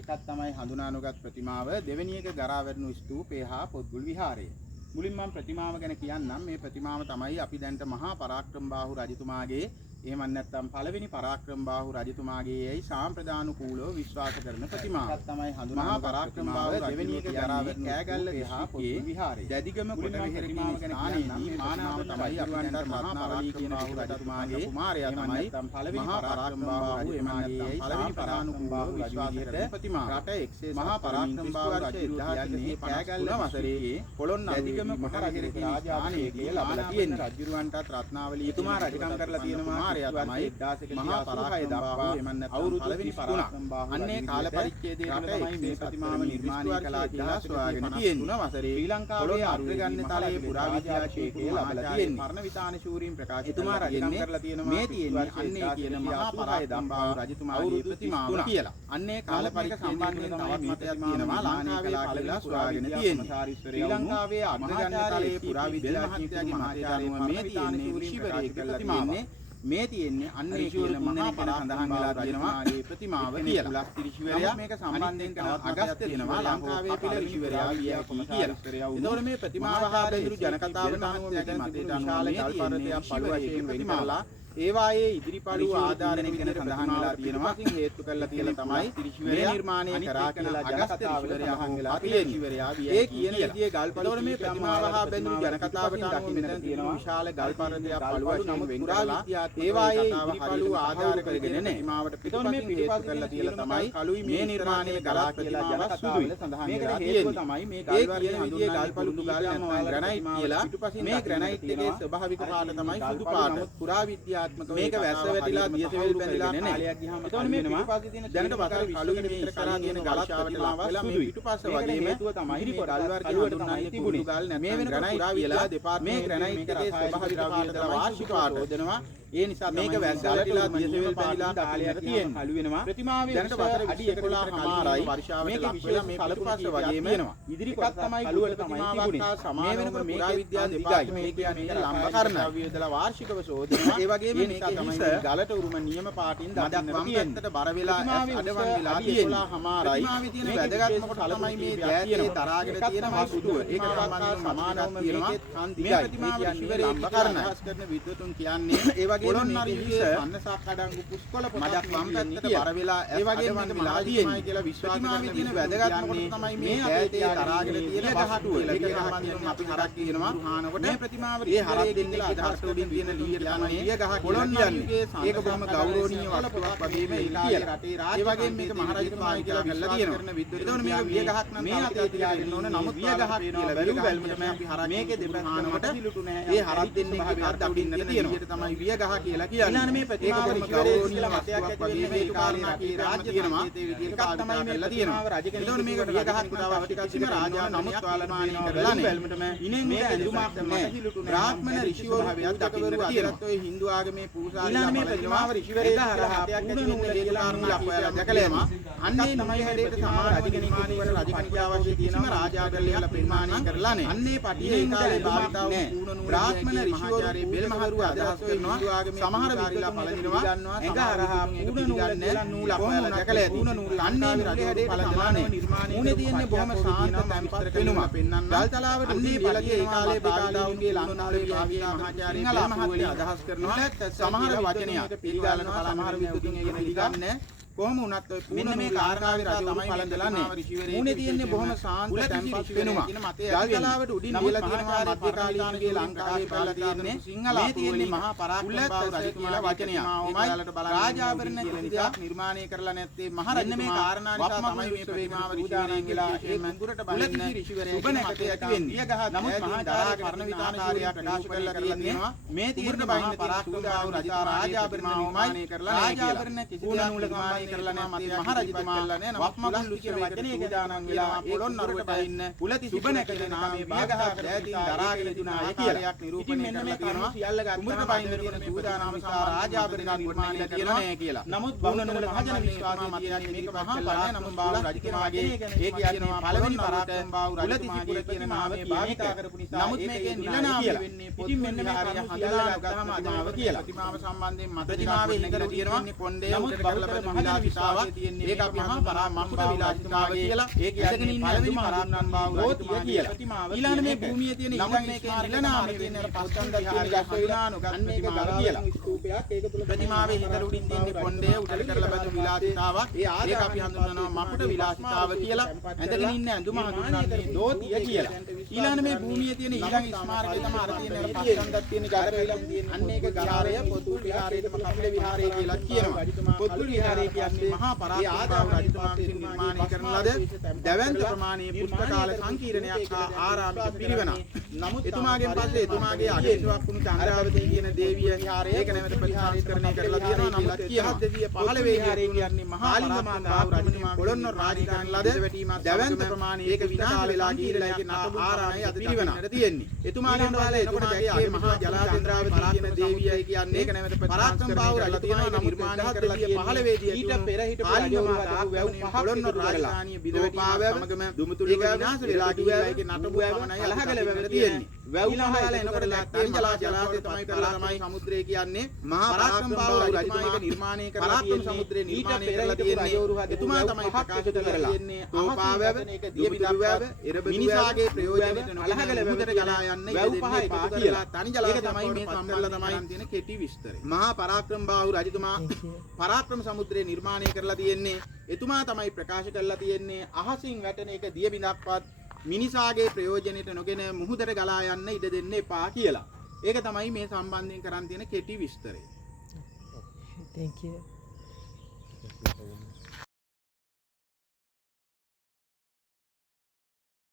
එකක් තමයි හඳුනානුගත් ප්‍රතිමාව, දෙවෙනි එක ගරා වැටුණු ස්තූපය හා පොත්ගුල් විහාරය. මුලින්ම මම ප්‍රතිමාව ගැන කියන්නම්. මේ ප්‍රතිමාව තමයි අපි දැන්ට මහා පරාක්‍රමබාහු රජතුමාගේ එහෙම නැත්නම් පළවෙනි පරාක්‍රමබාහු රජතුමාගේ යයි සාම්ප්‍රදානුකූලව විශ්වාස කරන ප්‍රතිමාව. එකක් තමයි හඳුනානුගත් පරාක්‍රමබාහු දෙවෙනි එක ගරා වැටුණු කෑගල්ල හා පොත්ගුල් විහාරය. දැදිගම කොට විහාරකීම ගැන කියන්නම්. මානව තමයි අපිට මහා පරාක්‍රමබාහු රජතුමාගේ කුමාරයා තමයි පළවෙනි පරාක්‍රමබාහු එහෙම නැත්නම් පළවෙනි පරාක්‍රමබාහු විශ්වාස කරන ප්‍රතිමාව. රට එක්සේ මහා පරාක්‍රමබාහු රජුගේ කෑගල්ල වසරේ පොළොන්න දැදිගම කොට විහාරකීම ස්ථානයේ කියලා ලබලා තියෙනවා. රජුරවන්ටත් රත්නාවලිය තුමා රජකම් කරලා තියෙනවා. තමයි මහා පරාක්‍රමය දක්වා අවුරුදු 33ක්. අන්නේ කාල පරිච්ඡේදයේ තමයි මේ ප්‍රතිමාව නිර්මාණය කළා කියලා සොයාගෙන තියෙන්නේ. වසරේ ශ්‍රී ලංකාවේ අග්‍රගණ්‍ය තලයේ පුරාවිද්‍යා ශිල්පයේ ලබලා තියෙන්නේ. පරණ විතාන ශූරීන් ප්‍රකාශ එතුමා රජකම් කරලා තියෙනවා. මේ තියෙන්නේ අන්නේ කියන මහා පරාක්‍රමය දක්වා රජතුමාගේ ප්‍රතිමාව කියලා. අන්නේ කාල පරිච්ඡේදයෙන් සම්බන්ධයෙන් තවත් මතයක් තියෙනවා. ලංකාවේ පළවෙනි සොයාගෙන තියෙන්නේ. ශ්‍රී ලංකාවේ අග්‍රගණ්‍ය තලයේ පුරාවිද්‍යා ශිල්පයේ මහාචාර්යතුමා මේ තියෙන්නේ ඍෂිවරයෙක් කියලා තියෙන්නේ. මේ තියෙන්නේ අන්නේ කියන මහා පරාක්‍රම වෙලා තියෙනවාගේ ප්‍රතිමාව කියලා. ඍෂිවරයා මේක සම්බන්ධයෙන් තවත් අගස්ත තියෙනවා. ලංකාවේ පිළ ඍෂිවරයා කියලා. එතකොට මේ ප්‍රතිමාව හා බැඳුණු ජනකතාවට අනුව මෙතන මතයට අනුව ගල් පර්වතයක් පළු වශයෙන් ප්‍රතිමාලා ඒවායේ ඉදිරිපඩු ආධාරණය ගැන සඳහන් වෙලා තියෙනවා. හේතු කරලා කියලා තමයි ඍෂිවරයා නිර්මාණය කරා කියලා අගස්ත ඍෂිවරයා අහංගලා තියෙනවා. ඒ කියන විදිහේ ගල් පළවල මේ ප්‍රතිමාව හා බැඳුණු ජනකතාවට අනුව මෙතන තියෙනවා විශාල ගල් පර්වතයක් පළු වශයෙන් වෙන් කරලා ඒවායේ ඉදිරිපඩු ආධාර කරගෙන ප්‍රතිමාවට පිටපසින් හේතු කරලා කියලා තමයි කලුයි මේ නිර්මාණය කළා කියලා ජනකතාවල සඳහන් වෙලා තියෙන්නේ. තමයි මේ ගල් වර්ගයේ විදිහේ ගල් පළු ගල් නැත්නම් ග්‍රැනයිට් කියලා. මේ ග්‍රැනයිට් එකේ ස්වභාවික පාට තමයි සුදු පාට. පුරාවිද්‍යා මේක වැස්ස වැටිලා දියසෙවිල් බැඳලා කාලයක් ගියාම එතකොට මේ පිටුපස්සේ තියෙන දැනට වතර කලුයි මේ ඉස්සරහා තියෙන ගලක්ෂාවට ලාවලා මේ පිටුපස්ස වගේම හේතුව තමයි මේ ගල් වර්ගයේ හඳුන්වන්නේ තිබුණේ ගල් නැත්නම් මේ වෙනකොට පුරාවිද්‍යා දෙපාර්තමේන්තුවේ මේ ග්‍රැනයිට් එකේ ස්වභාවික පාට වාර්ෂික පාට හොදනවා. ඒ නිසා මේක වැස්ස වැටිලා දියසෙවිල් බැඳලා කාලයක් තියෙන කලු වෙනවා. ප්‍රතිමාවේ දැනට වතර අඩි 11මාරයි වර්ෂාවට ලක් වෙලා මේ පිටුපස්ස වගේම එනවා. ඉදිරිපත් තමයි කලුවට ප්‍රතිමාවක් හා සමාන වෙනකොට පුරාවිද්‍යා දෙපාර්තමේන්තුවේ මේ කියන්නේ ලම්බකරණ වියදලා වාර්ෂිකව සෝදනවා. ඒ වගේම මේක හිස ගලට උරුම නියම පාටින් දක්වන්න තියෙන්නේ. බර වෙලා අඩවන් වෙලා තියෙනවා. ප්‍රතිමාවේ තියෙන වැදගත්ම කොට තමයි මේ දෑතේ තරාගෙන තියෙන වස්තුව. ඒකට සම්බන්ධව සමානවම මේකෙත් කාන්තිකයි. මේ ප්‍රතිමාව ශිවරේ කරන විද්වතුන් කියන්නේ ඒ වගේම මේකේ සන්නසක් අඩංගු පුස්කොළ පොතක් වම් පැත්තට බර වෙලා ඒ වගේම මේක මිලාදීමයි කියලා විශ්වාස කරන තියෙන වැදගත්ම කොට තමයි මේ දෑතේ තරාගෙන තියෙන වස්තුව. ඒක සම්බන්ධව අපි හරක් කියනවා හානකොට මේ ප්‍රතිමාව ඒ හරක් දෙන්නේ අදහස් වලින් තියෙන ලීයට තමයි ලිය ගහ පොළොන්නරුවේ ඒක බොහොම ගෞරවනීය වස්තුවක් වගේම කියලා. ඒ වගේම මේක මහරජතුමායි කියලා ගල්ලා තියෙනවා. එතකොට මේක විය ගහක් නම් මේ අතේ තියාගෙන ඕන. නමුත් විය ගහක් කියලා බැලු බැලමට මේ අපි හරක් මේකේ දෙපැත්තකට හිලුටු නැහැ. ඒ හරක් දෙන්නේ මේකේ අර්ථ උඩින්නට තියෙනවා. තමයි විය ගහ කියලා කියන්නේ. ඊළඟ මේ ප්‍රතිමාව ගෞරවනීය වස්තුවක් වගේම මේ කාරණා කී රාජ්‍ය තමයි එකක් තමයි මේ තියෙනවා. එතකොට මේක විය ගහක් පුරාව ටිකක් රාජා නමුත් පාලනය කරලා බැලමට ඉන්නේ මේ ඇඳුමක් නැහැ. බ්‍රාහ්මණ ඍෂිවරු දකින්නට තියෙනවා. ඔය හින්දු ආගමේ පූජා ඊළඟ මේ ප්‍රතිමාව ඍෂිවරයෙක් හරහා පුණ නූල කියලා කාරණාවක් හොයලා දැකලා අන්නේ තමයි හැඩයට සමාන රජ කෙනෙක් වන රජ කෙනෙක් අවශ්‍ය තියෙනවා රාජාගල්ලේ ප්‍රමාණය කරලා නැහැ. අන්නේ පටියේ කාලේ භාවිතාව පුණ නූල බ්‍රාහ්මණ ඍෂිවරු බෙල්මහරුව අදහස් කරනවා සමහර විද්‍යාලා පළදිනවා එඟ හරහා පුණ නූල කියලා නූලක් හොයලා දැකලා පුණ නූල අන්නේ රජ හැඩයට සමාන නිර්මාණය මුනේ තියෙන්නේ බොහොම සාන්ත තැන්පත් වෙනවා පෙන්වන්න ගල් තලාවට අන්නේ පළදී ඒ කාලේ භාවිතාවුන්ගේ ලංකාවේ භාවිතා මහාචාර්ය මහත්මිය අදහස් කරනවා සමහර වචනයක් පිළිගන්නවා සමහර විද්වතුන් ඒක පිළිගන්නේ කොහොම වුණත් ඔය මෙන්න මේ කාරණාවේ රජ තමයි පළඳලා නැහැ. මුනේ තියෙන්නේ බොහොම සාන්ත තැන්පත් වෙනවා. ගල් තලාවට උඩින් ලියලා තියෙනවා මධ්‍ය කාලීනගේ ලංකාවේ බලලා තියෙන්නේ සිංහල මේ තියෙන්නේ මහා පරාක්‍රමබාහු රජ කියලා වචනයක්. ඒකලට රාජාභරණ කිසිදයක් නිර්මාණය කරලා නැත්තේ මහ රජ මේ කාරණා නිසා තමයි මේ ප්‍රතිමාව ඍෂිවරයන් කියලා ඒ මඟුරට බලන්න සුබ නැකතේ ඇති වෙන්නේ. නමුත් මහා දරාගේ පරණ විතානකාරයා ප්‍රකාශ කරලා තියෙනවා මේ තියෙන්නේ මහා පරාක්‍රමබාහු රජ රාජාභරණමයි කරලා රාජාභරණ කිසිදයක් කරලා නැහැ මතේ මහරජතුමාලා නේ වක්මගල්ලු කියන වචනයක දානන් වෙලා පොළොන්නරුවට බහින්න කුලති සුබ නැකේ නාමයේ වියගහ දෑතින් දරාගෙන තුනා ඒ කාර්යයක් නිරූපණය කරලා තියෙනවා සියල්ල ගත්තාම බහින්න තියෙන සූදානම් නිසා රාජාභරණ නිර්මාණය කරලා නැහැ කියලා. නමුත් බෞද්ධ මහජන විශ්වාසය කියන්නේ මේක මහා බලය නමුත් බාහු රජතුමාගේ ඒ කියනවා පළවෙනි පරාක්‍රමබාහු රජතුමාගේ කියන නාමයේ භාවිතා කරපු නිසා නමුත් මේකේ නිලනාම වෙන්නේ ඉතින් මෙන්න මේ කාර්ය හදලා ගත්තාම අදාව කියලා. ප්‍රතිමාව සම්බන්ධයෙන් මත ප්‍රතිමාවේ ඉගෙන තියෙනවා කොණ්ඩේ උඩට කරලා බලලා විලාසිතාවක් තියෙන්නේ. ඒක අපි මහා පරාක්‍රම විලාසිතාව කියලා. ඒක කියන්නේ පළවෙනි පරාක්‍රම බාහුව කියලා. ඊළඟ මේ භූමියේ තියෙන ඊළඟ මේකේ නිලනාමයේ තියෙන අර පස්කන්ධ තියෙන ගස්විලානුගත් ප්‍රතිමාව කියලා. ස්තූපයක් ඒක තුල ප්‍රතිමාවේ හිතල උඩින් තියෙන කොණ්ඩය උඩට කරලා බඳු විලාසිතාවක්. ඒක අපි හඳුන්වනවා මකුට විලාසිතාව කියලා. ඇඳගෙන ඉන්න ඇඳුම හඳුන්වන්නේ දෝතිය කියලා. ඊළඟ මේ භූමියේ තියෙන ඊළඟ ස්මාරකය තමයි අර තියෙන අර පස්කන්ධක් තියෙන ගස්විලා. අන්න ඒක ගාරය පොත්ගුල් විහාරයේම කපිල විහාරය කියලා කියනවා. පොත්ගුල් විහාරය කියන්නේ මහා පරාක්‍රම රජතුමා විසින් නිර්මාණය කරන ලද දැවැන්ත ප්‍රමාණයේ පුස්තකාල සංකීර්ණයක් හා ආරාමික පිරිවනක්. නමුත් එතුමාගෙන් පස්සේ එතුමාගේ අගේසුවක් වුණු චන්ද්‍රාවතී කියන දේවිය ඒක නැවත ප්‍රතිසංස්කරණය කරලා තියෙනවා. නමුත් කියනවා 215 විහාරය කියන්නේ මහා පරාක්‍රම රජතුමා පොළොන්නර රාජධානි ලද දැවැන්ත ප්‍රමාණයේ ඒක විනාශ වෙලා ගිහිල්ලා ඒකේ නටබුන් ආරාමයේ අද පිරිවනක් තියෙන්නේ. එතුමාගෙන් පස්සේ එතුමාගේ මහා ජලාචන්ද්‍රාවතී කියන දේවියයි කියන්නේ ඒක නැවත පරාක්‍රම බාහුව රජතුමා නිර්මාණය කරලා තියෙන 15 දී ඊට පෙර හිටපු රජවරු වැව් පොළොන්නර රාජධානිය බිඳවැටීම සමගම දුමුතුලි විනාශ වෙලා ගිහිල්ලා ඒකේ නටබුන් පමණයි අලහගල වැවල තියෙන්නේ. වැව් ඊළඟ එනකොට තනි ජලාශය තමයි සමුද්‍රය කියන්නේ මහා පරාක්‍රම බාහුව රජතුමා නිර්මාණය කරලා තියෙන්නේ. සමුද්‍රය නිර්මාණය කරලා තියෙන්නේ එතුමා තමයි ප්‍රකාශ කරලා තියෙන්නේ. තෝපාවැව, දියබිඳුවැව, මිනිසාගේ ප්‍රයෝජනෙට අලහගල වැවුදට ගලා යන්න වැව් පහ එකතු කරලා තනි ජලාශය තමයි මේ සම්බන්ධ තමයි තියෙන කෙටි විස්තරය. මහා පරාක්‍රම බාහුව රජතුමා පරාක්‍රම සමුද්‍රය නිර්මාණය කරලා තියෙන්නේ. එතුමා තමයි ප්‍රකාශ කරලා තියෙන්නේ අහසින් වැටෙන එක දියබිඳක්වත් මිනිසාගේ ප්‍රයෝජනෙට නොගෙන මුහුදට ගලා යන්න ඉඩ දෙන්න එපා කියලා. ඒක තමයි මේ සම්බන්ධයෙන් කරන් තියෙන කෙටි විස්තරය. Thank you.